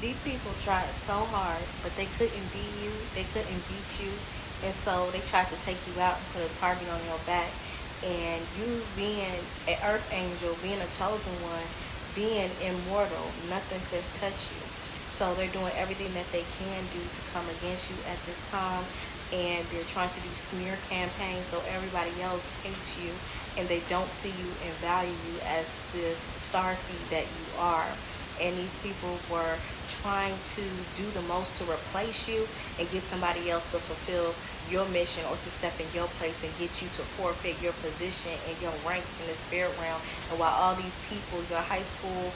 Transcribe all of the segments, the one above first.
These people tried so hard, but they couldn't be you. They couldn't beat you. And so they tried to take you out and put a target on your back. And you being an earth angel, being a chosen one, being immortal, nothing could touch you. So they're doing everything that they can do to come against you at this time. And they're trying to do smear campaigns so everybody else hates you and they don't see you and value you as the star seed that you are. And these people were trying to do the most to replace you and get somebody else to fulfill your mission or to step in your place and get you to forfeit your position and your rank in the spirit realm. And while all these people, your high school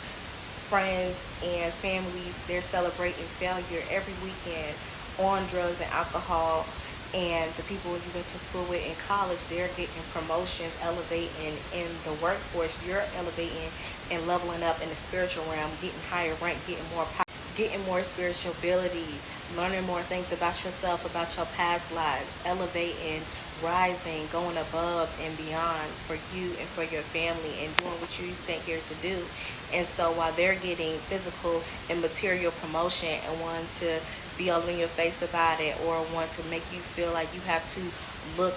friends and families, they're celebrating failure every weekend on drugs and alcohol, and the people you went to school with in college, they're getting promotions, elevating in the workforce. You're elevating and leveling up in the spiritual realm, getting higher rank, getting more power, getting more spiritual abilities, learning more things about yourself, about your past lives, elevating, rising, going above and beyond for you and for your family and doing what you sent here to do. And so while they're getting physical and material promotion and wanting to be all in your face about it or want to make you feel like you have to look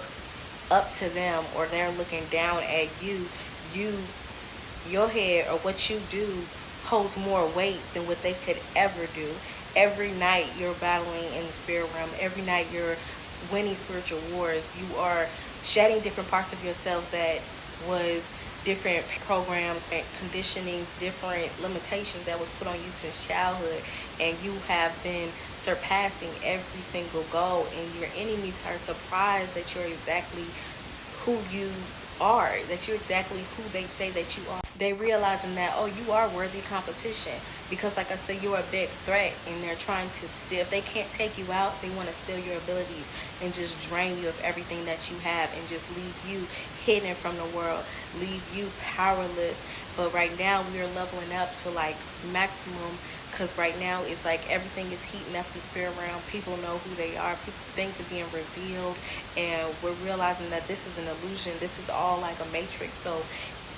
up to them or they're looking down at you, you your head or what you do holds more weight than what they could ever do. Every night you're battling in the spirit realm. Every night you're winning spiritual wars. You are shedding different parts of yourself that was different programs and conditionings, different limitations that was put on you since childhood, and you have been surpassing every single goal, and your enemies are surprised that you're exactly who you are, that you're exactly who they say that you are. They realizing that, oh, you are worthy competition because, like I said, you're a big threat, and they're trying to steal. If they can't take you out, they want to steal your abilities and just drain you of everything that you have and just leave you hidden from the world, leave you powerless. But right now we are leveling up to like maximum, because right now it's like everything is heating up the spirit realm. People know who they are. Things are being revealed, and we're realizing that this is an illusion. This is all like a matrix. So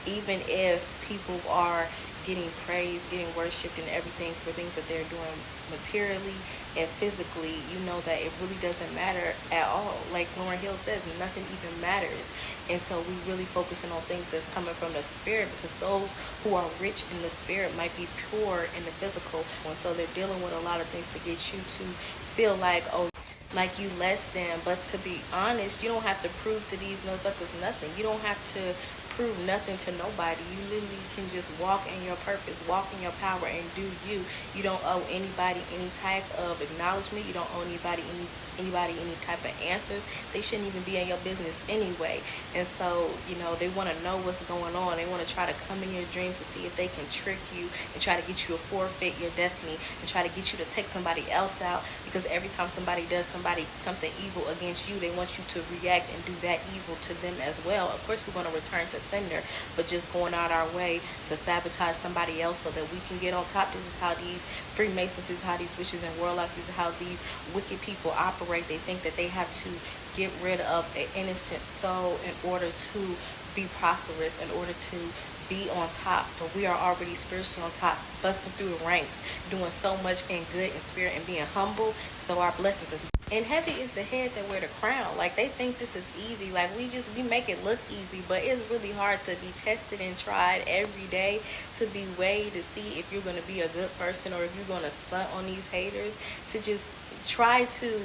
even if people are getting praised, getting worshipped and everything for things that they're doing materially and physically, you know that it really doesn't matter at all. Like Lauren Hill says, nothing even matters. And so we really focusing on things that's coming from the spirit, because those who are rich in the spirit might be poor in the physical. And so they're dealing with a lot of things to get you to feel like, oh, like you less than. But to be honest, you don't have to prove to these motherfuckers nothing. You don't have to prove nothing to nobody. You literally can just walk in your purpose, walk in your power, and do you. You don't owe anybody any type of acknowledgement. You don't owe anybody any type of answers. They shouldn't even be in your business anyway. And so, you know, they want to know what's going on. They want to try to come in your dreams to see if they can trick you and try to get you to forfeit your destiny and try to get you to take somebody else out, because every time somebody does something evil against you, they want you to react and do that evil to them as well. Of course, we're going to return to sender, but just going out our way to sabotage somebody else so that we can get on top. This is how these Freemasons, this is how these witches and warlocks, this is how these wicked people operate. They think that they have to get rid of an innocent soul in order to be prosperous, in order to be on top. But we are already spiritually on top, busting through the ranks, doing so much in good and spirit and being humble. So our blessings is, and heavy is the head that wear the crown. Like they think this is easy. Like we make it look easy, but it's really hard to be tested and tried every day, to be weighed to see if you're going to be a good person or if you're going to stunt on these haters, to just try to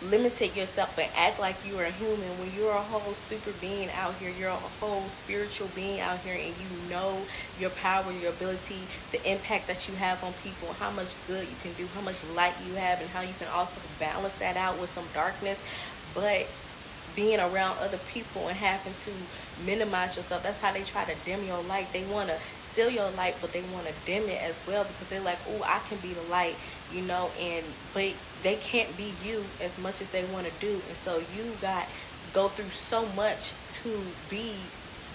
limitate yourself and act like you are a human when you're a whole super being out here. You're a whole spiritual being out here, and you know your power, your ability, the impact that you have on people, how much good you can do, how much light you have, and how you can also balance that out with some darkness. But being around other people and having to minimize yourself, that's how they try to dim your light. They want to steal your light, but they want to dim it as well, because they're like, oh, I can be the light, you know, and but they can't be you as much as they want to do. And so you got go through so much to be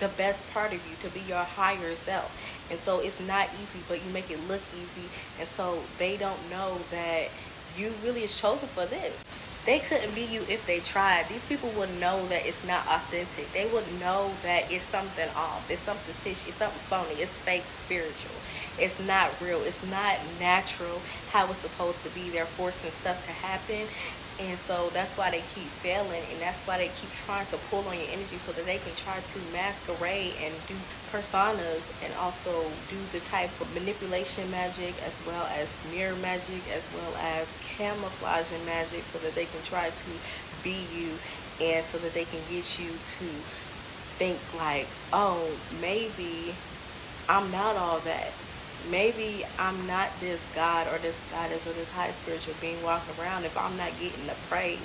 the best part of you, to be your higher self. And so it's not easy, but you make it look easy. And so they don't know that you really is chosen for this. They couldn't be you if they tried. These people would know that it's not authentic. They would know that it's something off. It's something fishy. Something phony. It's fake spiritual. It's not real. It's not natural how it's supposed to be. They're forcing stuff to happen. And so that's why they keep failing, and that's why they keep trying to pull on your energy so that they can try to masquerade and do personas and also do the type of manipulation magic as well as mirror magic as well as camouflaging magic so that they can try to be you and so that they can get you to think like, oh, maybe I'm not all that. Maybe I'm not this God or this goddess or this high spiritual being walking around if I'm not getting the praise,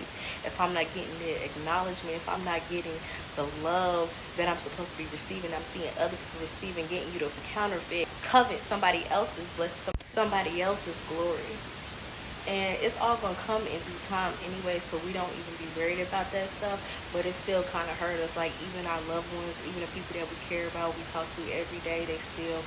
if I'm not getting the acknowledgement, if I'm not getting the love that I'm supposed to be receiving. I'm seeing other people receiving, getting you to counterfeit, covet somebody else's blessing, somebody else's glory. And it's all gonna come in due time anyway, so we don't even be worried about that stuff. But it still kind of hurt us, like even our loved ones, even the people that we care about, we talk to every day, they still,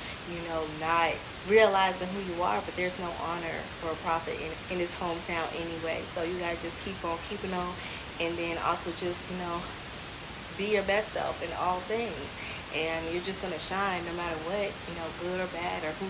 not realizing who you are. But there's no honor for a prophet in his hometown anyway, so you gotta just keep on keeping on, and then also just be your best self in all things, and you're just gonna shine no matter what, good or bad, or who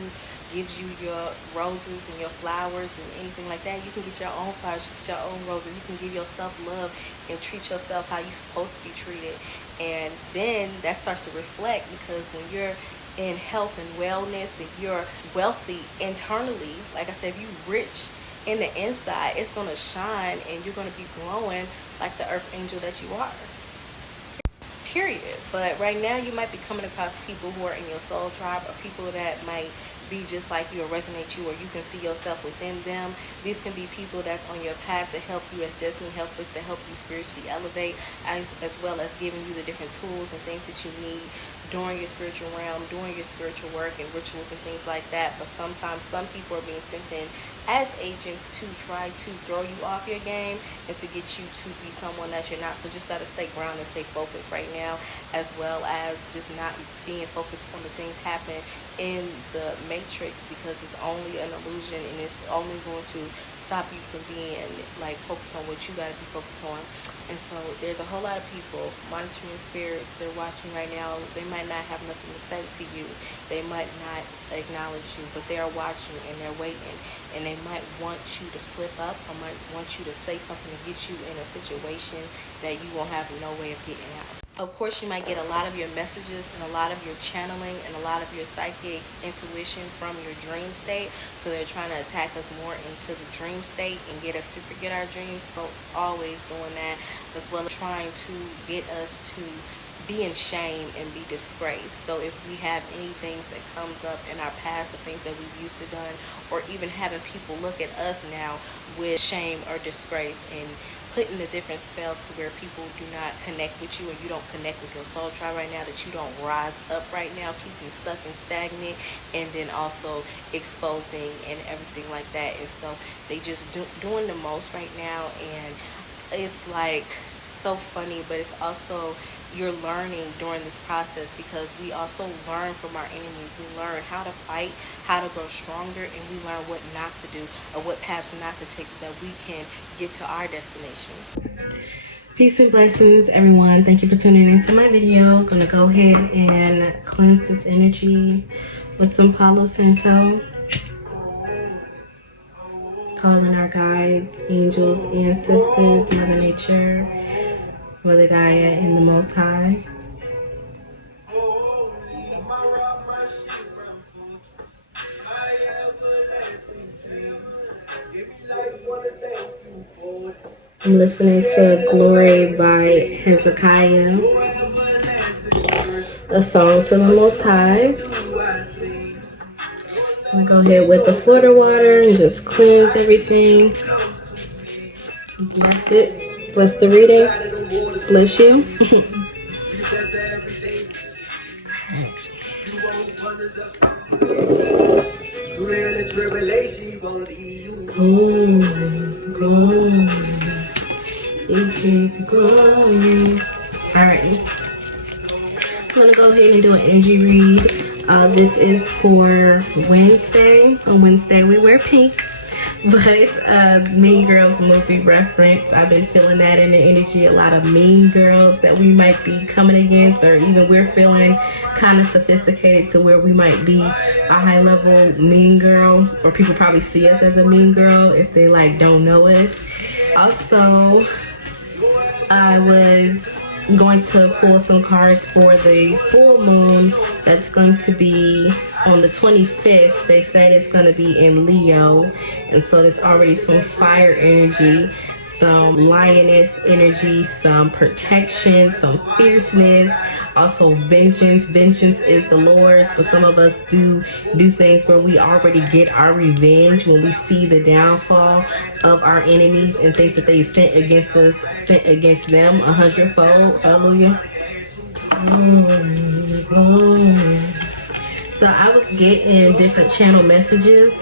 gives you your roses and your flowers and anything like that. You can get your own flowers, you can get your own roses, you can give yourself love and treat yourself how you're supposed to be treated. And then that starts to reflect, because when you're in health and wellness and you're wealthy internally, like I said, if you're rich in the inside, it's gonna shine and you're gonna be glowing like the earth angel that you are, period. But right now you might be coming across people who are in your soul tribe, or people that might be just like you or resonate you, or you can see yourself within them. These can be people that's on your path to help you as destiny helpers, to help you spiritually elevate, as well as giving you the different tools and things that you need during your spiritual realm, doing your spiritual work and rituals and things like that. But sometimes some people are being sent in as agents to try to throw you off your game and to get you to be someone that you're not. So just got to stay grounded and stay focused right now, as well as just not being focused on the things happening in the matrix, because it's only an illusion and it's only going to stop you from being like focused on what you got to be focused on. And so there's a whole lot of people monitoring spirits. They're watching right now. They might not have nothing to say to you, they might not acknowledge you, but they are watching and they're waiting, and they might want you to slip up, or might want you to say something to get you in a situation that you won't have no way of getting out. Of course, you might get a lot of your messages and a lot of your channeling and a lot of your psychic intuition from your dream state. So they're trying to attack us more into the dream state and get us to forget our dreams, but always doing that, as well as trying to get us to be in shame and be disgraced. So if we have any things that comes up in our past, the things that we've used to done, or even having people look at us now with shame or disgrace, and putting the different spells to where people do not connect with you, and you don't connect with your soul tribe right now, that you don't rise up right now, keeping stuck and stagnant, and then also exposing and everything like that. And so they just doing the most right now, and it's like so funny, but it's also you're learning during this process, because we also learn from our enemies. We learn how to fight, how to grow stronger, and we learn what not to do or what paths not to take so that we can get to our destination. Peace and blessings, everyone. Thank you for tuning into my video. I'm gonna go ahead and cleanse this energy with some Palo Santo, calling our guides, angels, ancestors, Mother Nature, Mother Gaia, and the Most High. I'm listening to Glory by Hezekiah, a song to the Most High. I'm going to go ahead with the Florida water and just cleanse everything. Bless it. Bless the reading. Bless you. Alright. I'm going to go ahead and do an energy read. This is for Wednesday. On Wednesday, we wear pink. But Mean Girls movie reference, I've been feeling that in the energy. A lot of mean girls that we might be coming against, or even we're feeling kind of sophisticated to where we might be a high level mean girl, or people probably see us as a mean girl if they like don't know us. Also, I was going to pull some cards for the full moon that's going to be on the 25th. They said it's going to be in Leo, and so there's already some fire energy, some lioness energy, some protection, some fierceness, also vengeance. Vengeance is the Lord's, but some of us do things where we already get our revenge when we see the downfall of our enemies and things that they sent against us, sent against them 100-fold. Hallelujah. So I was getting different channel messages,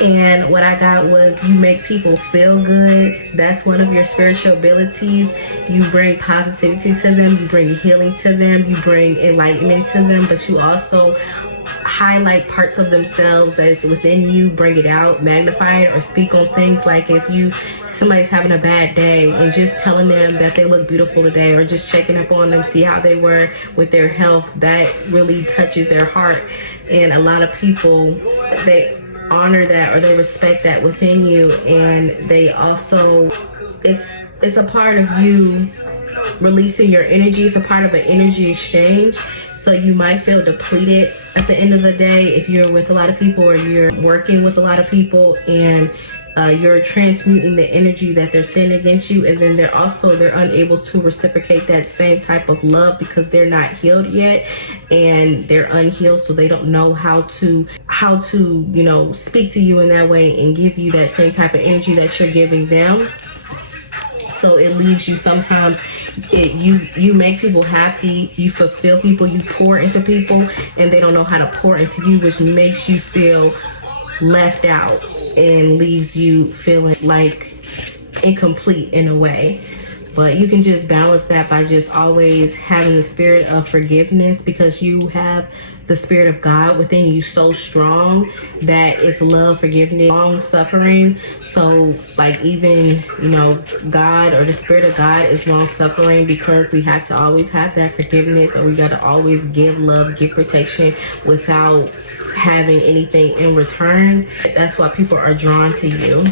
and what I got was, you make people feel good. That's one of your spiritual abilities. You bring positivity to them, you bring healing to them, you bring enlightenment to them, but you also highlight parts of themselves that's within you, bring it out, magnify it, or speak on things. Like if somebody's having a bad day and just telling them that they look beautiful today, or just checking up on them, see how they were with their health, that really touches their heart. And a lot of people, they honor that or they respect that within you, and they also, it's a part of you releasing your energy. It's a part of an energy exchange. So you might feel depleted at the end of the day if you're with a lot of people, or you're working with a lot of people, and you're transmuting the energy that they're sending against you, and then they're unable to reciprocate that same type of love because they're not healed yet, and they're unhealed, so they don't know how to speak to you in that way and give you that same type of energy that you're giving them. So it leaves you sometimes, you make people happy, you fulfill people, you pour into people, and they don't know how to pour into you, which makes you feel left out and leaves you feeling like incomplete in a way. But you can just balance that by just always having the spirit of forgiveness, because you have the spirit of God within you so strong that it's love, forgiveness, long suffering. So like even, God, or the spirit of God is long suffering, because we have to always have that forgiveness, and we got to always give love, give protection without having anything in return. That's why people are drawn to you.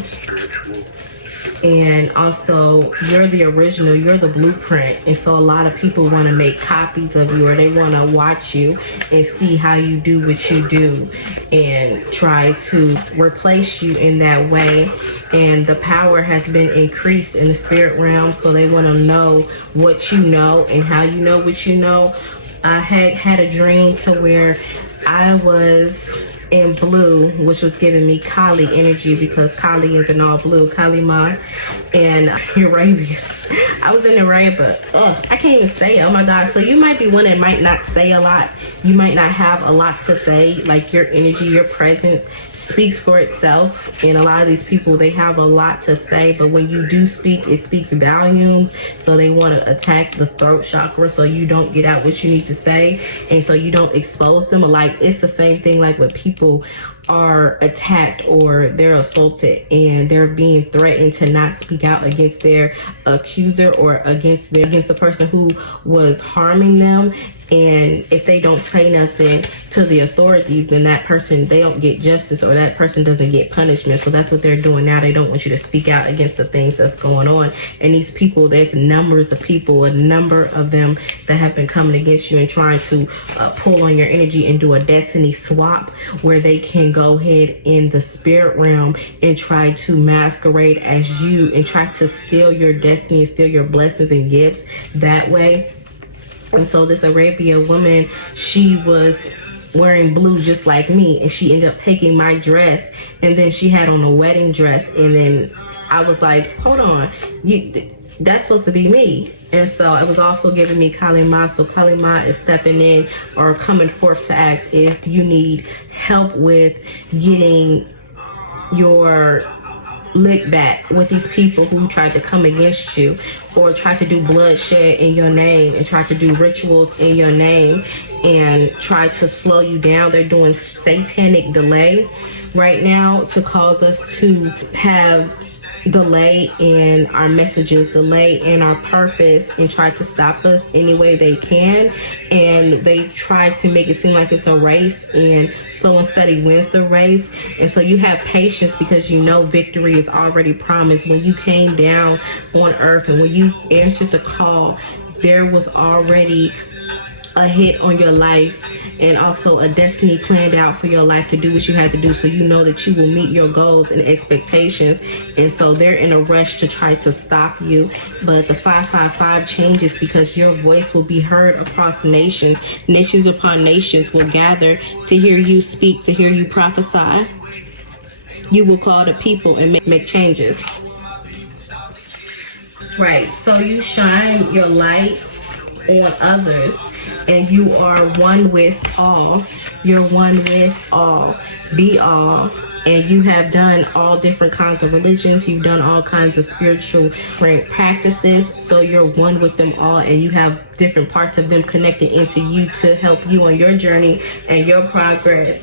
And also, you're the original, you're the blueprint. And so a lot of people want to make copies of you, or they want to watch you and see how you do what you do and try to replace you in that way. And the power has been increased in the spirit realm, so they want to know what you know and how you know what you know. I had a dream to where I was in blue, which was giving me Kali energy, because Kali is in all blue, Kali Ma, and Arabia. I was in Arabia. I can't even say it. Oh my God. So you might be one that might not say a lot. You might not have a lot to say. Like your energy, your presence speaks for itself. And a lot of these people, they have a lot to say, but when you do speak, it speaks volumes. So they want to attack the throat chakra, so you don't get out what you need to say, and so you don't expose them. Like it's the same thing like when people are attacked or they're assaulted and they're being threatened to not speak out against their accuser or against the person who was harming them. And if they don't say nothing to the authorities, then that person, they don't get justice, or that person doesn't get punishment. So that's what they're doing now. They don't want you to speak out against the things that's going on. And these people, there's numbers of people, a number of them that have been coming against you and trying to pull on your energy and do a destiny swap, where they can go ahead in the spirit realm and try to masquerade as you and try to steal your destiny and steal your blessings and gifts that way. And so this Arabian woman, she was wearing blue just like me, and she ended up taking my dress, and then she had on a wedding dress, and then I was like, hold on, that's supposed to be me. And so it was also giving me Kali Ma. So Kali Ma is stepping in or coming forth to ask if you need help with getting your lick back with these people who tried to come against you or try to do bloodshed in your name and try to do rituals in your name and try to slow you down. They're doing satanic delay right now to cause us to have delay in our messages, delay in our purpose, and try to stop us any way they can. And they try to make it seem like it's a race, and slow and steady wins the race. And so you have patience because you know victory is already promised. When you came down on earth and when you answered the call, there was already a hit on your life and also a destiny planned out for your life to do what you had to do, so you know that you will meet your goals and expectations. And so they're in a rush to try to stop you, but the 555 changes because your voice will be heard across nations. Nations upon nations will gather to hear you speak, to hear you prophesy. You will call the people and make changes. Right, so you shine your light on others, and you are one with all. You're one with all. Be all. And you have done all different kinds of religions. You've done all kinds of spiritual practices. So you're one with them all, and you have different parts of them connected into you to help you on your journey and your progress.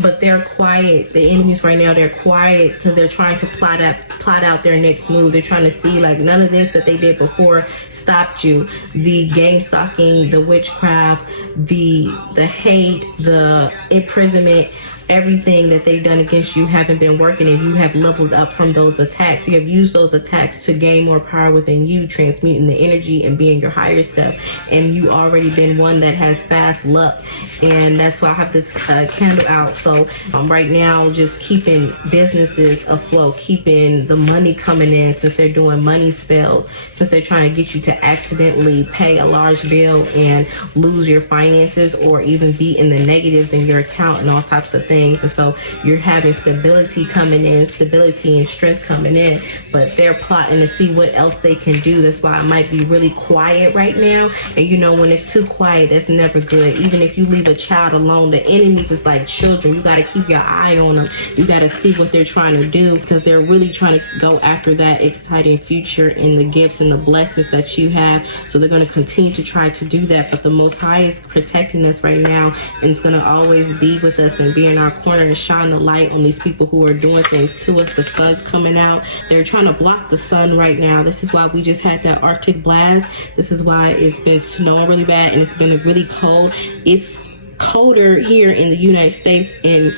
But they're quiet. The enemies right now, they're quiet because they're trying to plot out their next move. They're trying to see like none of this that they did before stopped you. The game stalking, the witchcraft, the hate, the imprisonment, everything that they've done against you haven't been working, and you have leveled up from those attacks. You have used those attacks to gain more power within you, transmuting the energy and being your higher self. And you already been one that has fast luck, and that's why I have this candle out. So right now, just keeping businesses afloat, keeping the money coming in, since they're doing money spells, since they're trying to get you to accidentally pay a large bill and lose your finances, or even be in the negatives in your account and all types of things. And so you're having stability coming in, stability and strength coming in, but they're plotting to see what else they can do. That's why it might be really quiet right now. And you know, when it's too quiet, that's never good. Even if you leave a child alone, the enemies is like children. You got to keep your eye on them. You got to see what they're trying to do, because they're really trying to go after that exciting future and the gifts and the blessings that you have. So they're going to continue to try to do that. But the Most High is protecting us right now, and it's going to always be with us and be in our corner and shine the light on these people who are doing things to us. The sun's coming out. They're trying to block the sun right now. This is why we just had that Arctic blast. This is why it's been snowing really bad, and it's been really cold. It's colder here in the United States than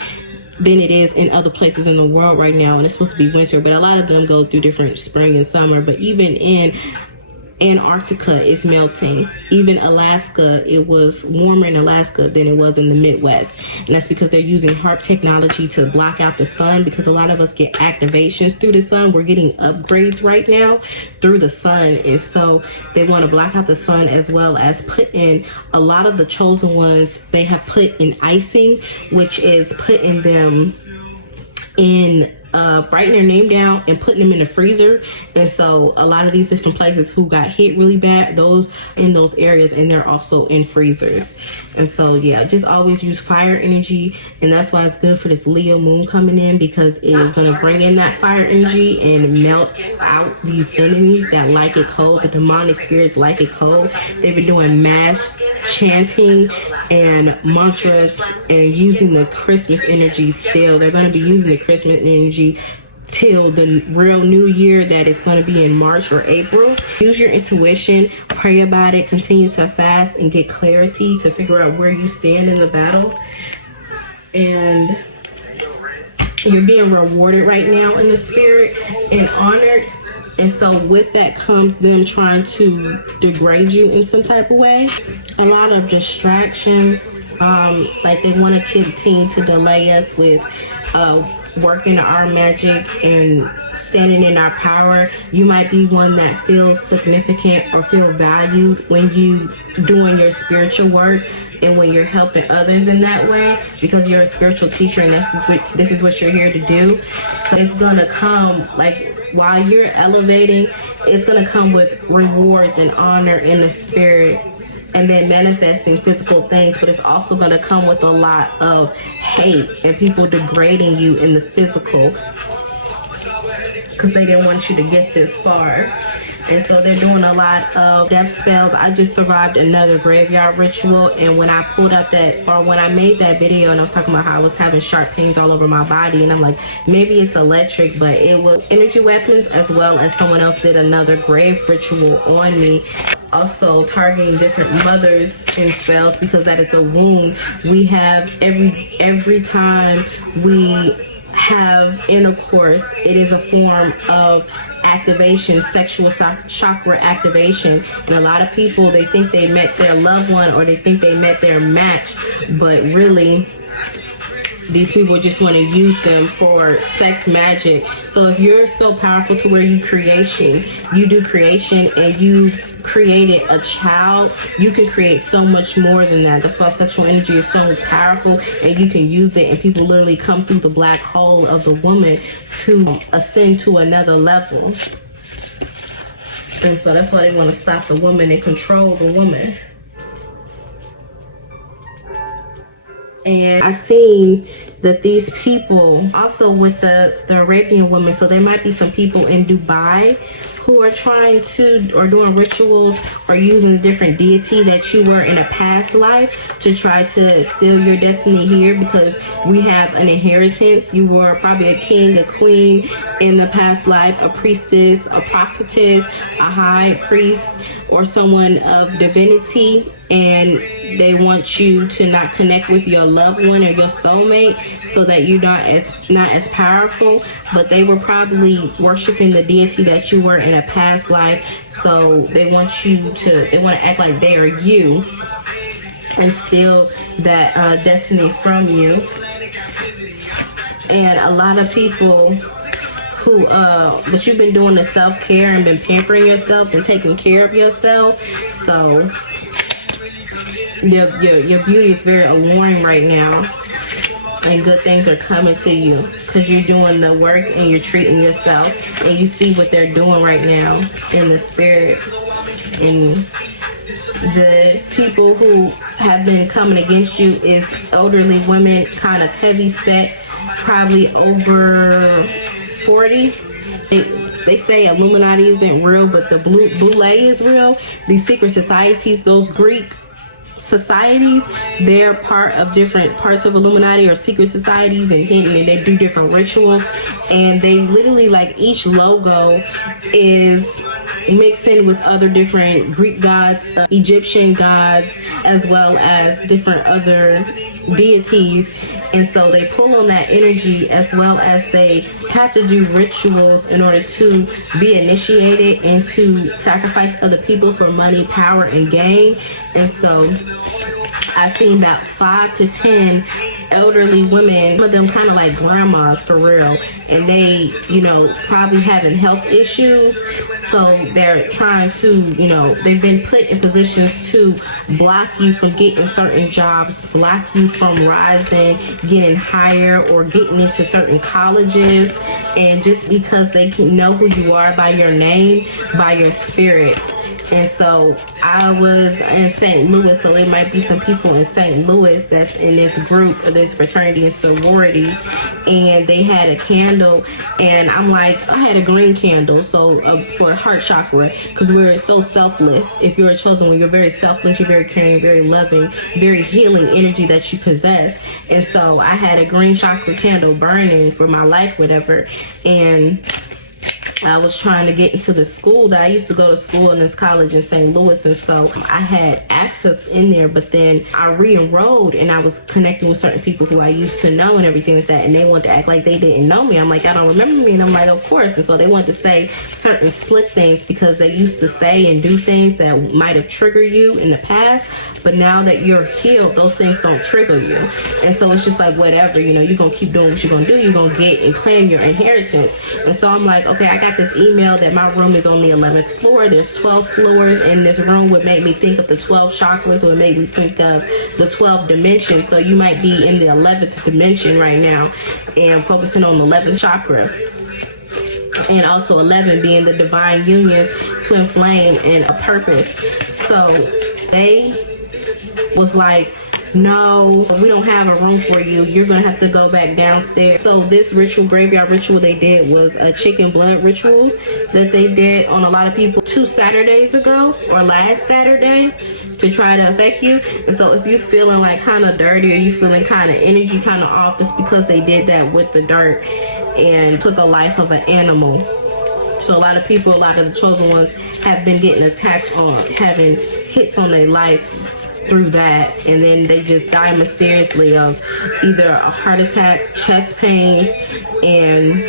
it is in other places in the world right now, and it's supposed to be winter, but a lot of them go through different spring and summer. But even in Antarctica is melting. Even Alaska, it was warmer in Alaska than it was in the Midwest. And that's because they're using HARP technology to block out the sun, because a lot of us get activations through the sun. We're getting upgrades right now through the sun. And so they want to block out the sun, as well as put in a lot of the chosen ones. They have put in icing, which is putting them in writing their name down and putting them in the freezer. And so a lot of these different places who got hit really bad, those in those areas, and they're also in freezers. And so yeah, just always use fire energy, and that's why it's good for this Leo moon coming in, because it is going to bring in that fire energy and melt out these enemies that like it cold. The demonic spirits like it cold. They've been doing mass chanting and mantras and using the Christmas energy still. They're going to be using the Christmas energy till the real new year, that is going to be in March or April. Use your intuition, pray about it, continue to fast and get clarity to figure out where you stand in the battle. And you're being rewarded right now in the spirit and honored. And so with that comes them trying to degrade you in some type of way. A lot of distractions, like they want to continue to delay us with working our magic and standing in our power. You might be one that feels significant or feel valued when you doing your spiritual work and when you're helping others in that way, because you're a spiritual teacher and this is what you're here to do. So it's gonna come, like while you're elevating, it's gonna come with rewards and honor in the spirit, and then manifesting physical things. But it's also going to come with a lot of hate and people degrading you in the physical. because they didn't want you to get this far. And so they're doing a lot of death spells. I just survived another graveyard ritual, and when I pulled out that, or when I made that video and I was talking about how I was having sharp pains all over my body, and I'm like, maybe it's electric, but it was energy weapons, as well as someone else did another grave ritual on me, also targeting different mothers and spells, because that is a wound we have every time we have intercourse. It is a form of activation, sexual chakra activation. And a lot of people, they think they met their loved one, or they think they met their match, but really these people just want to use them for sex magic. So if you're so powerful to where you do creation, and you created a child, you can create so much more than that. That's why sexual energy is so powerful, and you can use it, and people literally come through the black hole of the woman to ascend to another level. And so that's why they want to stop the woman and control the woman. And I seen that these people, also with the Arabian women, so there might be some people in Dubai who are trying to, or doing rituals, or using a different deity that you were in a past life to try to steal your destiny here, because we have an inheritance. You were probably a king, a queen in the past life, a priestess, a prophetess, a high priest, or someone of divinity, and they want you to not connect with your loved one or your soulmate, so that you're not as powerful. But they were probably worshiping the deity that you were in a past life, so they want to act like they are you and steal that destiny from you. And a lot of people who but you've been doing the self-care and been pampering yourself and taking care of yourself, so your beauty is very alluring right now, and good things are coming to you because you're doing the work and you're treating yourself, and you see what they're doing right now in the spirit. And the people who have been coming against you is elderly women, kind of heavy set, probably over 40. They say Illuminati isn't real, but the Boule is real. These secret societies, those Greek societies, they're part of different parts of Illuminati or secret societies, and they do different rituals, and they literally, like, each logo is mixed in with other different Greek gods, Egyptian gods, as well as different other deities. And so they pull on that energy, as well as they have to do rituals in order to be initiated and to sacrifice other people for money, power, and gain. And so I've seen about 5 to 10 elderly women, some of them kind of like grandmas for real, and they, probably having health issues. So they're trying to, they've been put in positions to block you from getting certain jobs, block you from rising, getting higher, or getting into certain colleges. And just because they can know who you are by your name, by your spirit. And so I was in St. Louis, so there might be some people in St. Louis that's in this group, this fraternity and sororities, and they had a candle, and I'm like, I had a green candle, so for heart chakra, because we're so selfless. If you're a chosen one, you're very selfless, you're very caring, very loving, very healing energy that you possess. And so I had a green chakra candle burning for my life, whatever, and I was trying to get into the school that I used to go to school in this college in St. Louis, and so I had access in there, but then I re-enrolled and I was connecting with certain people who I used to know and everything like that, and they wanted to act like they didn't know me. I'm like, I don't remember me, and I'm like, of course. And so they wanted to say certain slick things because they used to say and do things that might have triggered you in the past, but now that you're healed, those things don't trigger you. And so it's just like, whatever, you're gonna keep doing what you're gonna do, you're gonna get and claim your inheritance. And so I'm like, okay, I got this email that my room is on the 11th floor. There's 12 floors, and this room would make me think of the 12 chakras, would make me think of the 12 dimensions. So you might be in the 11th dimension right now and focusing on the 11th chakra. And also 11 being the divine unions, twin flame, and a purpose. So they was like, no, we don't have a room for you. You're going to have to go back downstairs. So this ritual, graveyard ritual they did, was a chicken blood ritual that they did on a lot of people 2 Saturdays ago, or last Saturday, to try to affect you. And so if you're feeling like kind of dirty, or you feeling kind of energy kind of off, it's because they did that with the dirt and took the life of an animal. So a lot of people, a lot of the chosen ones have been getting attacked on, having hits on their life through that, and then they just die mysteriously of either a heart attack, chest pains, and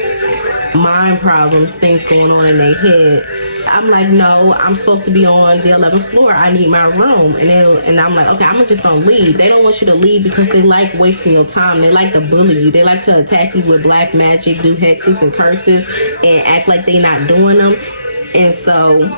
mind problems, things going on in their head. I'm like, no, I'm supposed to be on the 11th floor. I need my room. And I'm like, okay, I'm just gonna leave. They don't want you to leave because they like wasting your time. They like to bully you. They like to attack you with black magic, do hexes and curses, and act like they not doing them. And so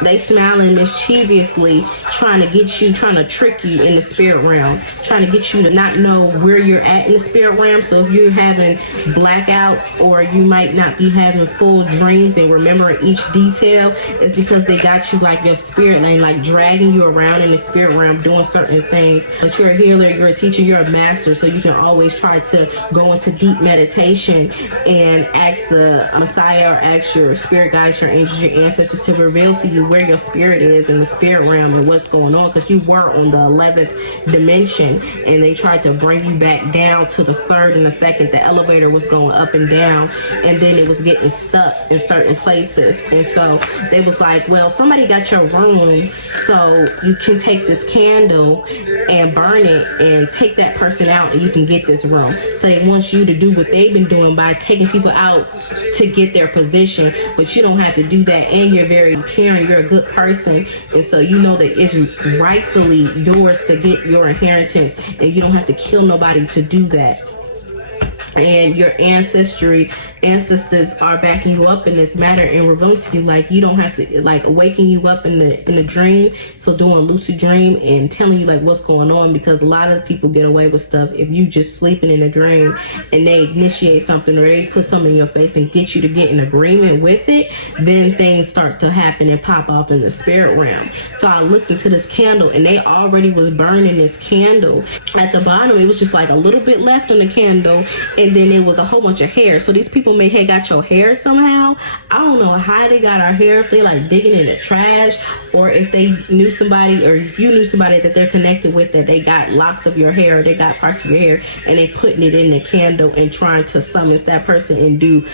they smiling mischievously, trying to get you, trying to trick you in the spirit realm, trying to get you to not know where you're at in the spirit realm. So if you're having blackouts, or you might not be having full dreams and remembering each detail, it's because they got you like your spirit lane, like dragging you around in the spirit realm doing certain things. But you're a healer, you're a teacher, you're a master, so you can always try to go into deep meditation and ask the Messiah, or ask your spirit guides, your angels, your ancestors to reveal to you where your spirit is in the spirit realm and what's going on, because you were on the 11th dimension and they tried to bring you back down to the 3rd and the 2nd. The elevator was going up and down, and then it was getting stuck in certain places. And so they was like, well, somebody got your room, so you can take this candle and burn it and take that person out, and you can get this room. So they want you to do what they've been doing by taking people out to get their position, but you don't have to do that, and you're very caring, you're a good person, and so you know that it's rightfully yours to get your inheritance, and you don't have to kill nobody to do that. And your ancestors are backing you up in this matter and revealing to you, like, you don't have to, like, waking you up in the dream, so doing a lucid dream and telling you like what's going on, because a lot of people get away with stuff if you just sleeping in a dream and they initiate something, or they put something in your face and get you to get in agreement with it, then things start to happen and pop up in the spirit realm. So I looked into this candle, and they already was burning this candle. At the bottom, it was just like a little bit left on the candle, and then it was a whole bunch of hair. So these people may have got your hair somehow. I don't know how they got our hair, if they like digging in the trash, or if they knew somebody, or if you knew somebody that they're connected with, that they got locks of your hair, or they got parts of your hair, and they putting it in the candle and trying to summon that person and do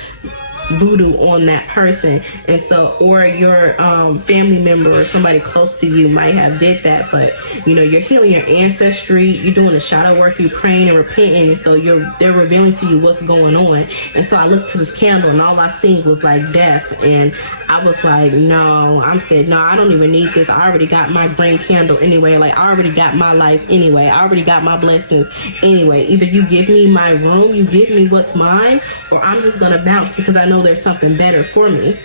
voodoo on that person. And so, or your family member or somebody close to you might have did that, but you know, you're healing your ancestry, you're doing the shadow work, you're praying and repenting, and so they're revealing to you what's going on. And so I looked to this candle, and all I seen was like death, and I was like, no, I don't even need this. I already got my brain candle anyway. Like, I already got my life anyway. I already got my blessings anyway. Either you give me my room, you give me what's mine, or I'm just gonna bounce, because I know there's something better for me.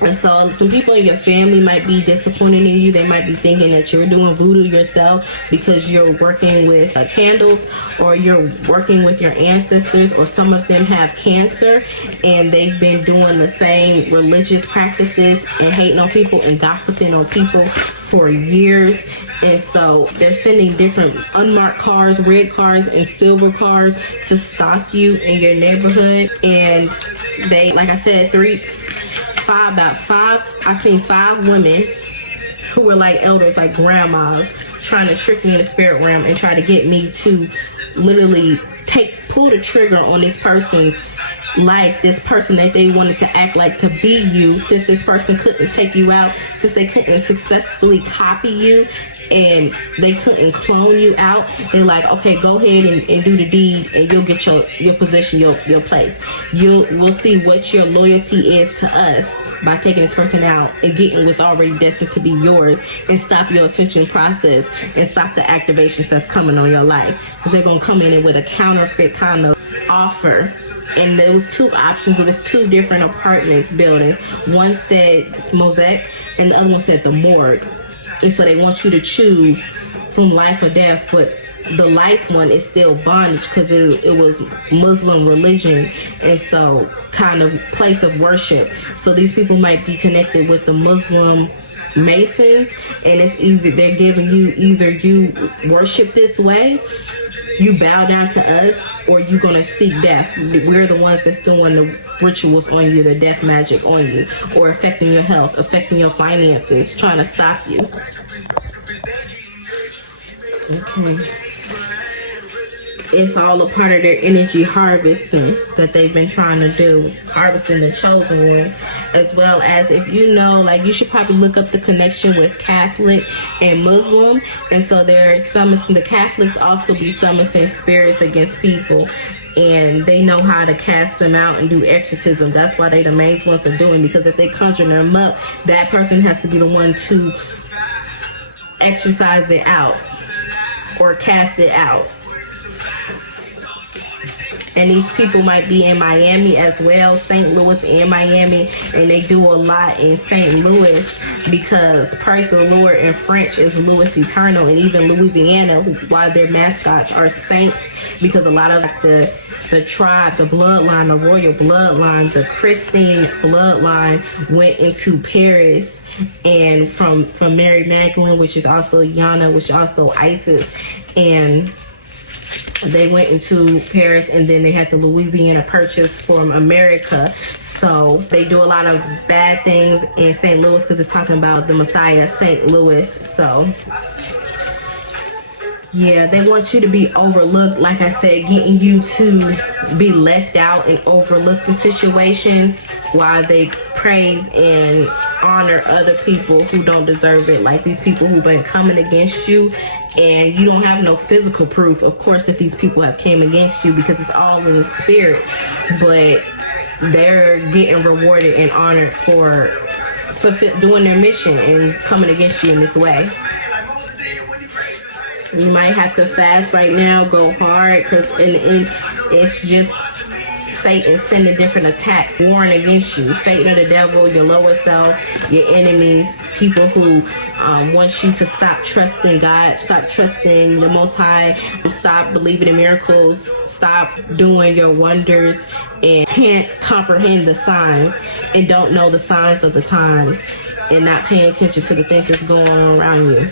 And so some people in your family might be disappointed in you. They might be thinking that you're doing voodoo yourself because you're working with candles, or you're working with your ancestors, or some of them have cancer and they've been doing the same religious practices and hating on people and gossiping on people for years. And so they're sending different unmarked cars, red cars and silver cars to stalk you in your neighborhood. And they, like I said, I seen 5 women who were like elders, like grandmas, trying to trick me in the spirit realm and try to get me to literally pull the trigger on this person's life, this person that they wanted to act like to be you, since this person couldn't take you out, since they couldn't successfully copy you and they couldn't clone you out. They're like, okay, go ahead and do the deed, and you'll get your position, your place. We'll see what your loyalty is to us by taking this person out and getting what's already destined to be yours, and stop your ascension process and stop the activations that's coming on your life, because they're going to come in with a counterfeit kind of offer. And there was 2 options. It was 2 different apartments, buildings. One said Mosaic, and the other one said the morgue. And so they want you to choose from life or death, but the life one is still bondage, because it was Muslim religion, and so kind of place of worship. So these people might be connected with the Muslim masons, and it's either they're giving you, either you worship this way, you bow down to us, or you're gonna seek death. We're the ones that's doing the rituals on you, the death magic on you, or affecting your health, affecting your finances, trying to stop you. Okay. It's all a part of their energy harvesting that they've been trying to do, harvesting the chosen ones, as well as, if you know, like, you should probably look up the connection with Catholic and Muslim. And so they're summoning, the Catholics also be summoning spirits against people, and they know how to cast them out and do exorcism. That's why they the main ones are doing, because if they conjure them up, that person has to be the one to exorcise it out or cast it out. And these people might be in Miami as well, St. Louis and Miami, and they do a lot in St. Louis, because Praise the Lord in French is Louis Eternal, and even Louisiana, why their mascots are saints, because a lot of the tribe, the bloodline, the royal bloodline, the Christine bloodline went into Paris, and from Mary Magdalene, which is also Yana, which is also Isis, and they went into Paris, and then they had the Louisiana Purchase from America. So they do a lot of bad things in St. Louis, because it's talking about the Messiah, St. Louis. So yeah, they want you to be overlooked, like I said, getting you to be left out and overlooked in situations, while they praise and honor other people who don't deserve it, like these people who've been coming against you, and you don't have no physical proof, of course, that these people have came against you, because it's all in the spirit, but they're getting rewarded and honored for doing their mission and coming against you in this way. You might have to fast right now, go hard, because it's just Satan sending different attacks, warring against you. Satan, the devil, your lower self, your enemies, people who want you to stop trusting God, stop trusting the Most High, stop believing in miracles, stop doing your wonders, and can't comprehend the signs and don't know the signs of the times, and not paying attention to the things that's going on around you.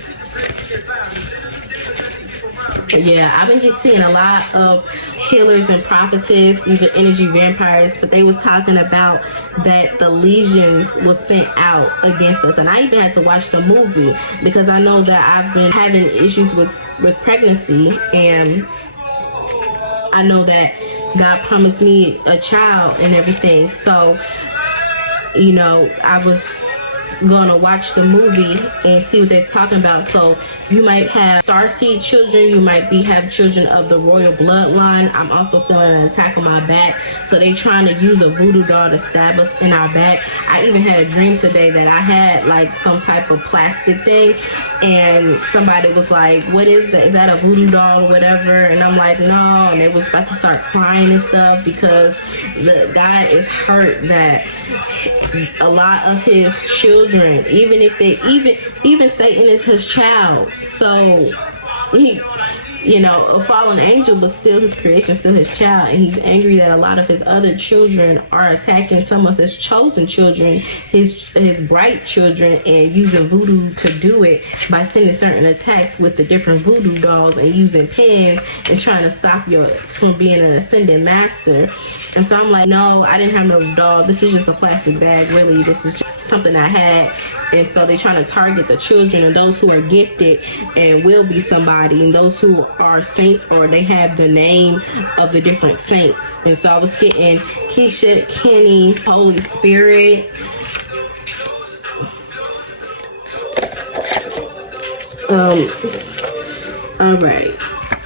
Yeah, I've been seeing a lot of healers and prophetess. These are energy vampires, but they was talking about that the legions was sent out against us. And I even had to watch the movie, because I know that I've been having issues with pregnancy, and I know that God promised me a child and everything. So, you know, I was gonna watch the movie and see what they're talking about. So you might have starseed children, you might have children of the royal bloodline. I'm also feeling an attack on my back, so they trying to use a voodoo doll to stab us in our back. I even had a dream today that I had like some type of plastic thing, and somebody was like, what is that? Is that a voodoo doll or whatever? And I'm like, no. And they was about to start crying and stuff, because the guy is hurt that a lot of his children, even if they even Satan is his child, so he, you know, a fallen angel, but still his creation, still his child, and he's angry that a lot of his other children are attacking some of his chosen children, his bright children, and using voodoo to do it by sending certain attacks with the different voodoo dolls and using pins and trying to stop you from being an ascended master. And so I'm like, no, I didn't have no doll. This is just a plastic bag, really. This is just something I had. And so they're trying to target the children and those who are gifted and will be somebody, and those who are saints, or they have the name of the different saints. And so I was getting Keisha, Kenny, Holy Spirit, all right.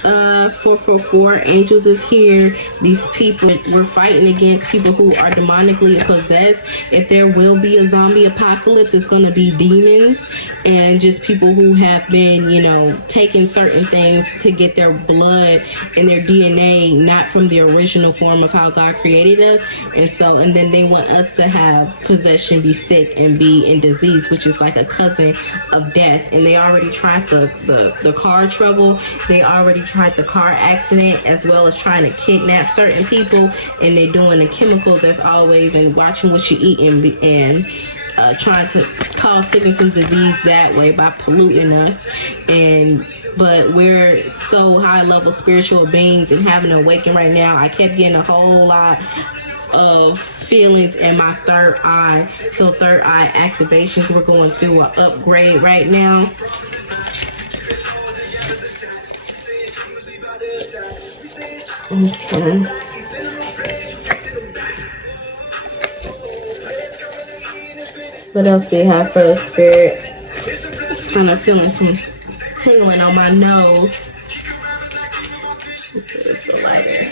444 angels is here. These people, we're fighting against people who are demonically possessed. If there will be a zombie apocalypse, it's going to be demons and just people who have been, you know, taking certain things to get their blood and their DNA not from the original form of how God created us. And then they want us to have possession, be sick, and be in disease, which is like a cousin of death. And they already tried the car trouble. They already tried the car accident, as well as trying to kidnap certain people, and they're doing the chemicals as always, and watching what you eat, and trying to cause sickness and disease that way by polluting us. But we're so high level spiritual beings and having an awakening right now. I kept getting a whole lot of feelings in my third eye. So third eye activations, we're going through an upgrade right now. Okay. What else do you have for the spirit? Kind of feeling some tingling on my nose. It's the lighter.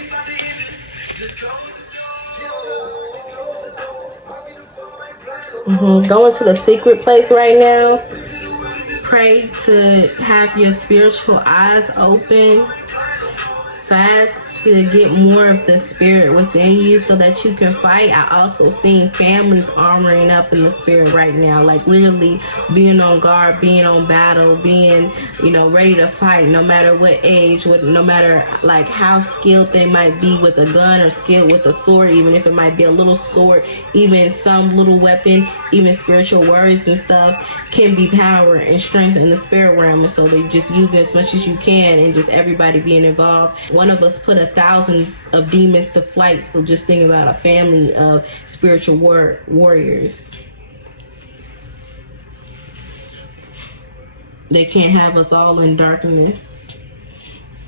Go into the secret place right now. Pray to have your spiritual eyes open. Fast to get more of the spirit within you so that you can fight. I also seen families armoring up in the spirit right now, like literally being on guard, being on battle, being, ready to fight no matter what age, no matter like how skilled they might be with a gun or skilled with a sword, even if it might be a little sword, even some little weapon, even spiritual words and stuff can be power and strength in the spirit realm. And so they just use it as much as you can and just everybody being involved. One of us put 1,000 of demons to flight. So just think about a family of spiritual warriors. They can't have us all in darkness.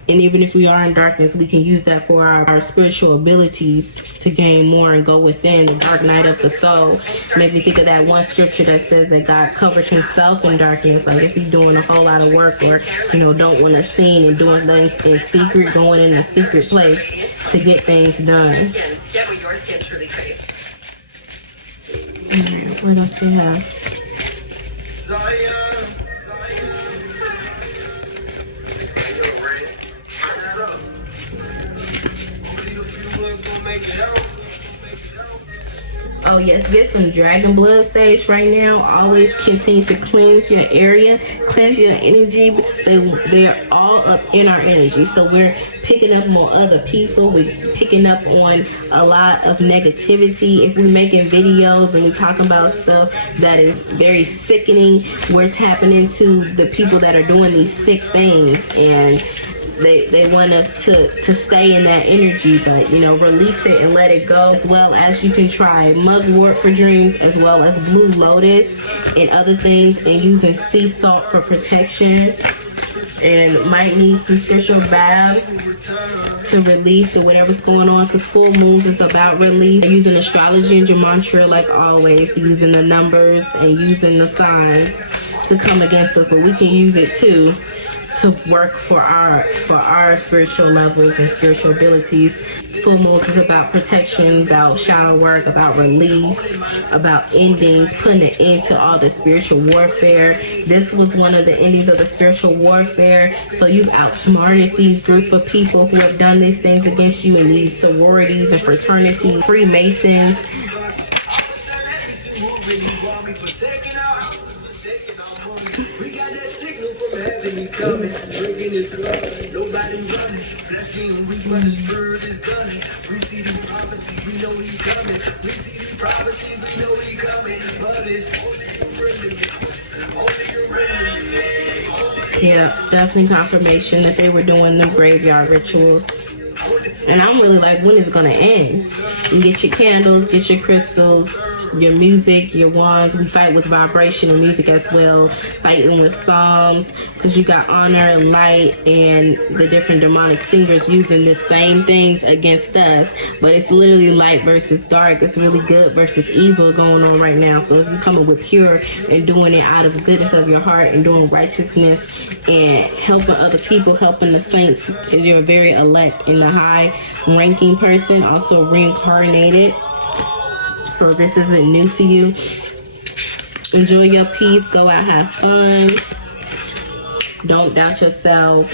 And even if we are in darkness, we can use that for our spiritual abilities to gain more and go within the dark night of the soul. Make me think of that one scripture that says that God covered himself in darkness. Like if you're doing a whole lot of work or, don't want to see and doing things in secret, going in a secret place to get things done. Get what your skin truly craves. Alright, what else do you have? Oh yes, get some dragon blood sage right now. Always continue to cleanse your area, cleanse your energy, because they're all up in our energy. So we're picking up on other people. We're picking up on a lot of negativity. If we're making videos and we're talking about stuff that is very sickening, we're tapping into the people that are doing these sick things, and they want us to stay in that energy, but release it and let it go. As well as you can try mugwort for dreams, as well as blue lotus and other things, and using sea salt for protection. And might need some spiritual baths to release or whatever's going on, because full moons is about release. Using astrology and gematria like always, using the numbers and using the signs to come against us, but we can use it too to work for our spiritual levels and spiritual abilities. Full moons is about protection, about shadow work, about release, about endings, putting an end to all the spiritual warfare. This was one of the endings of the spiritual warfare. So you've outsmarted these group of people who have done these things against you in these sororities and fraternities, Freemasons. We got that signal from heaven, he coming, drinking his blood, nobody running, flesh being weak, but the spirit is gunning. We see the prophecy, we know he coming, we see the prophecy, we know he coming, but it's only a remnant. Yeah, definitely confirmation that they were doing the graveyard rituals. And I'm really like, when is it gonna end? You get your candles, get your crystals, your music, your wands. We fight with vibration and music as well. Fighting with psalms, because you got honor and light and the different demonic singers using the same things against us. But it's literally light versus dark. It's really good versus evil going on right now. So if you're coming with pure and doing it out of the goodness of your heart and doing righteousness and helping other people, helping the saints, because you're a very elect and a high ranking person, also reincarnated. So this isn't new to you. Enjoy your peace. Go out, have fun. Don't doubt yourself.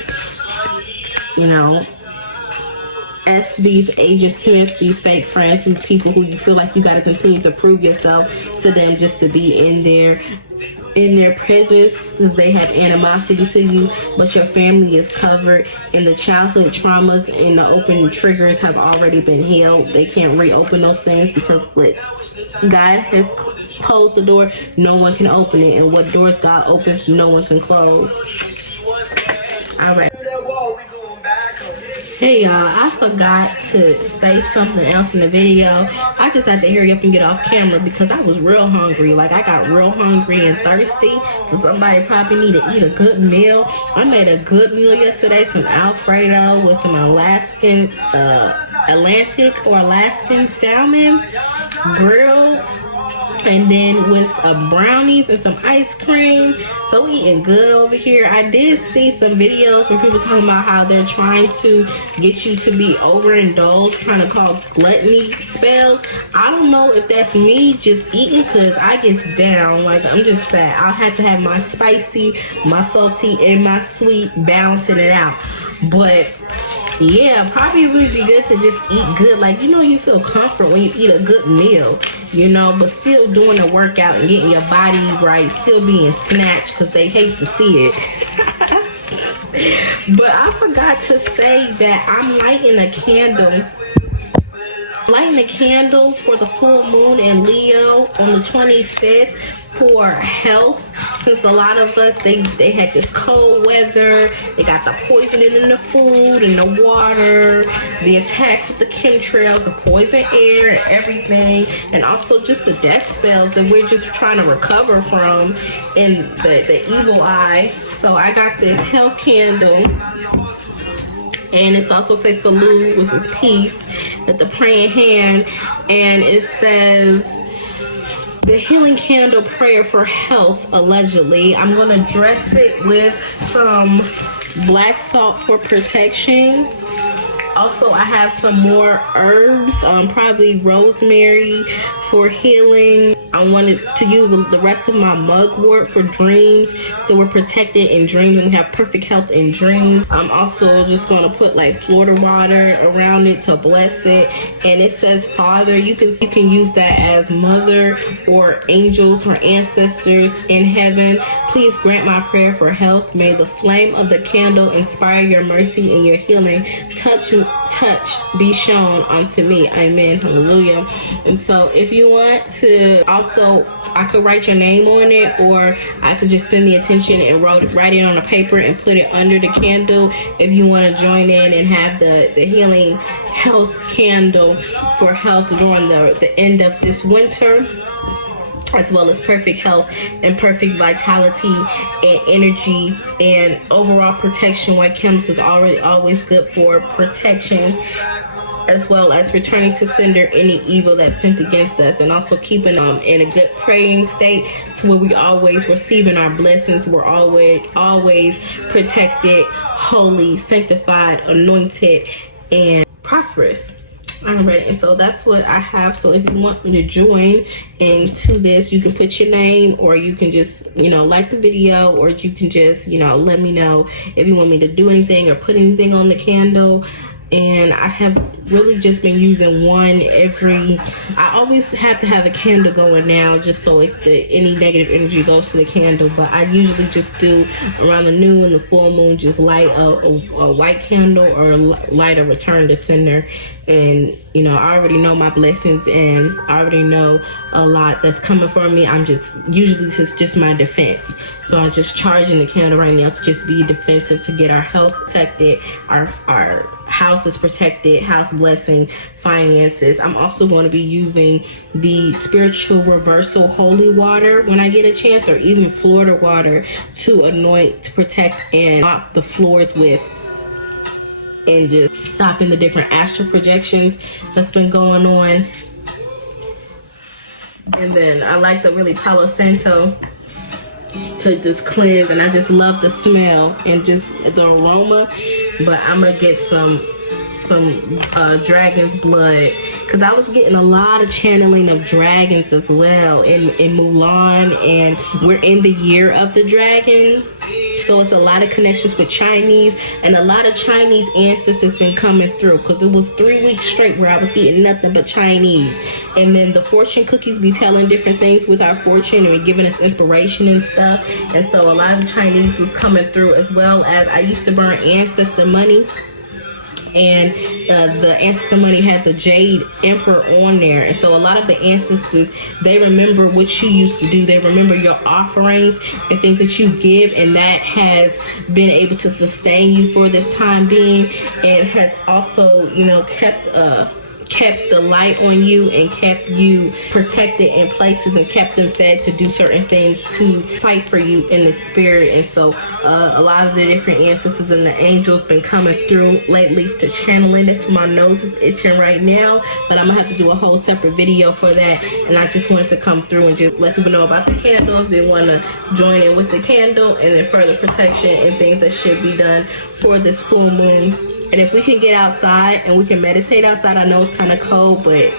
F these agent Smiths, these fake friends, these people who you feel like you got to continue to prove yourself to them just to be in their presence because they have animosity to you, but your family is covered and the childhood traumas and the open triggers have already been healed. They can't reopen those things because like God has closed the door, no one can open it, and what doors God opens, no one can close. All right. Hey y'all, I forgot to say something else in the video. I just had to hurry up and get off camera because I was real hungry. Like I got real hungry and thirsty. So somebody probably need to eat a good meal. I made a good meal yesterday, some Alfredo with some Alaskan, Atlantic or Alaskan salmon grilled. And then with brownies and some ice cream. So we eating good over here. I did see some videos where people talking about how they're trying to get you to be overindulged, trying to call gluttony spells. I don't know if that's me just eating because I get down. Like I'm just fat. I'll have to have my spicy, my salty, and my sweet balancing it out. But yeah, probably would be good to just eat good. Like, you know, you feel comfort when you eat a good meal, you know, but still doing the workout and getting your body right, still being snatched because they hate to see it. But I forgot to say that I'm lighting a candle. Lighting a candle for the full moon in Leo on the 25th for health, since a lot of us they had this cold weather, they got the poisoning in the food and the water, the attacks with the chemtrails, the poison air and everything, and also just the death spells that we're just trying to recover from in the evil eye. So I got this health candle, and it's also say salute, which is peace, with the praying hand, and it says the healing candle prayer for health, allegedly. I'm gonna dress it with some black salt for protection. Also, I have some more herbs, probably rosemary for healing. I wanted to use the rest of my mugwort for dreams, so we're protected in dreams and we have perfect health in dreams. I'm also just going to put like Florida water around it to bless it, and it says Father. You can use that as mother or angels or ancestors in heaven. Please grant my prayer for health. May the flame of the candle inspire your mercy and your healing. Touch be shown unto me. Amen. Hallelujah. And so if you want to also, I could write your name on it, or I could just send the attention and write it on a paper and put it under the candle if you want to join in and have the healing health candle for health during the end of this winter, as well as perfect health and perfect vitality and energy and overall protection. White candles is always good for protection, as well as returning to sender any evil that's sent against us, and also keeping in a good praying state to where we always receiving our blessings. We're always protected, holy, sanctified, anointed, and prosperous. Alright, and so that's what I have. So if you want me to join into this, you can put your name, or you can just, like the video, or you can just, let me know if you want me to do anything or put anything on the candle. And I have really just been using one I always have to have a candle going now, just so any negative energy goes to the candle. But I usually just do around the new and the full moon, just light a white candle or light a return to sender. And I already know my blessings, and I already know a lot that's coming for me. Usually this is just my defense. So I'm just charging the candle right now to just be defensive, to get our health protected, our house is protected, house blessing, finances. I'm also going to be using the spiritual reversal holy water when I get a chance, or even Florida water to anoint, to protect and mop the floors with, and just stopping the different astral projections that's been going on. And then I like the really Palo Santo to just cleanse, and I just love the smell and just the aroma. But I'm gonna get some some dragon's blood, because I was getting a lot of channeling of dragons as well in Mulan, and we're in the year of the dragon. So it's a lot of connections with Chinese, and a lot of Chinese ancestors been coming through, because it was 3 weeks straight where I was eating nothing but Chinese. And then the fortune cookies be telling different things with our fortune and giving us inspiration and stuff. And so a lot of Chinese was coming through, as well as I used to burn ancestor money, and the ancestor money had the jade emperor on there. And so a lot of the ancestors, they remember what you used to do. They remember your offerings and things that you give, and that has been able to sustain you for this time being, and has also, you know, kept the light on you and kept you protected in places and kept them fed to do certain things to fight for you in the spirit. And so a lot of the different ancestors and the angels been coming through lately to channeling this. My nose is itching right now, but I'm gonna have to do a whole separate video for that. And I just wanted to come through and just let people know about the candles. They want to join in with the candle, and then further protection and things that should be done for this full moon. And if we can get outside and we can meditate outside, I know it's kind of cold, but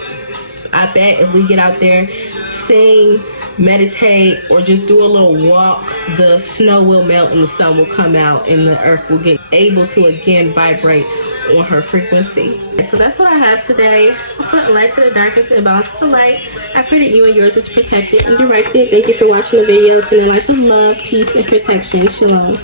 I bet if we get out there, sing, meditate, or just do a little walk, the snow will melt and the sun will come out, and the earth will get able to again vibrate on her frequency. So that's what I have today. I put light to the darkness and balance to the light. I pray that you and yours is protected and directed. Thank you for watching the video. Sending lots of love, peace, and protection. Shalom.